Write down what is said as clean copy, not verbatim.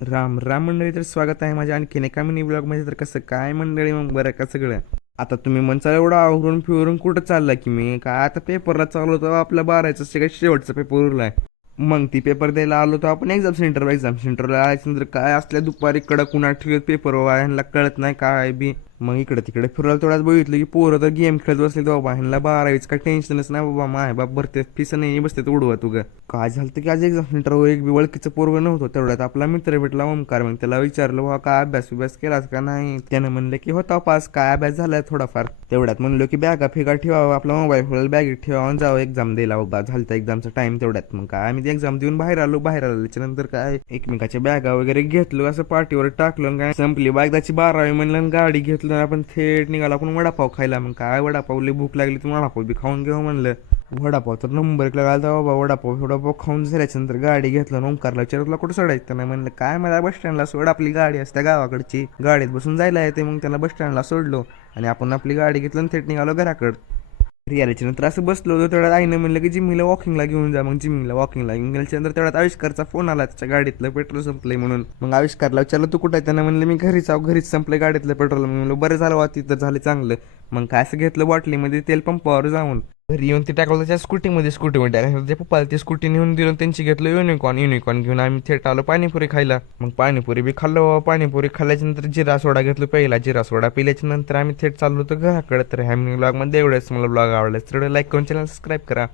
राम राम मंडळी, तर स्वागत आहे माझ्या आणखीन एका मिनी ब्लॉग मध्ये. तर कसं काय मंडळी, मग बरं का सगळं. आता तुम्ही म्हणता एवढं आवरून फिरून कुठं चालला की मी काय आता पेपरला चाललो होतो, आपल्या बारायचं शेवटचा पेपर उरलाय. मग ती पेपर द्यायला आलो तर आपण एक्झाम सेंटरला यायचं काय असल्या दुपारी कडक उन्हात ठेवत पेपर ह्यांना कळत नाही काय बी. मग इकडे तिकडे फिरायला थोड्याच बघितलं की पोरं तर गेम खेळत बसले, तर बाबा ह्यांना बारावीच काय टेन्शनच नाही बाबा. माय बाप भरते फीस नाही बसते उडवा तू ग. काय झालं की आज एक्झाम सेंटरवर एक बी ओळखीचं पोरग नव्हतं. तेवढ्यात आपला मित्र भेटला ओमकार. मग त्याला विचारलं बाबा काय अभ्यास केलास का नाही. त्यानं म्हणलं की होता पास, काय अभ्यास झालाय थोडाफार. तेवढ्यात म्हणलो की बॅगा फेगा ठेवावं, आपला मोबाईल बॅगेत ठेवावं, जावं एक्झाम द्यायला. बाबा झालं एक्झामचा टाइम. तेवढ्यात मग काय आम्ही एक्झाम देऊन बाहेर आल्याच्या नंतर काय एकमेकाच्या बॅगा वगैरे घेतलो, असं पाठीवर टाकलं. काय संपली एकदाची 12वी म्हणलं, गाडी घेतलं आपण थेट निघाला आपण वडापाव खायला. मग काय वडापाव लई भूक लागली, तर वडापाव बी खाऊन घेऊ म्हणलं. वडापाव तर नंबर एक लागला बाबा. वडापाव खाऊन झाल्याच्या नंतर गाडी घेतलं. ओंकारला विचारला कुठं सोडायचं नाही. म्हणलं काय मला बस स्टँडला सोड, आपली गाडी असते गावाकडची, गाडीत बसून जायला येते. मग त्याला बस स्टँडला सोडलो आणि आपण आपली गाडी घेतलं आणि थेट निघालो घराकडं. घरी आल्याच्या नंतर असं बसलो होतो, तेवढ्यात आईनं म्हणलं की जिम्मीला वॉकिंगला घेऊन जा. मग जिम्मीला वॉकिंगला घेऊन गेल्याच्या नंतर तेवढ्यात आविष्कारचा फोन आला, त्याच्या गाडीतलं पेट्रोल संपलंय म्हणून. मग आविष्कारला विचारलं तू कुठं आहे. त्यानं म्हणलं मी घरीच आहो, घरीच संपलंय गाडीतलं पेट्रोल. म्हणलं बरं झालं वा, तिथं झालं चांगलं. मग काय असं घेतलं बॉटलीमध्ये तेल पंपावर जाऊन. घरी येऊन ते टाकलं त्याच्या स्कूटीमध्ये टाकायचं. त्याच्या पप्पाला ती स्कूटी नेऊन दिलं, त्यांची घेतलं युनिकॉर्न घेऊन आम्ही थेट आलो पाणीपुरी खायला. मग पाणीपुरी बी खाल्लं. पाणीपुरी खाल्ल्याच्या नंतर जिरा सोडा घेतलं पहिला. जिरा सोडा पिल्याच्या नंतर आम्ही थेट चाललो होतो घराकडे. तर ह्या ब्लॉग मध्ये एवढंच. मला ब्लॉग आवडला तर लाईक करून चॅनल सबस्क्राईब करा.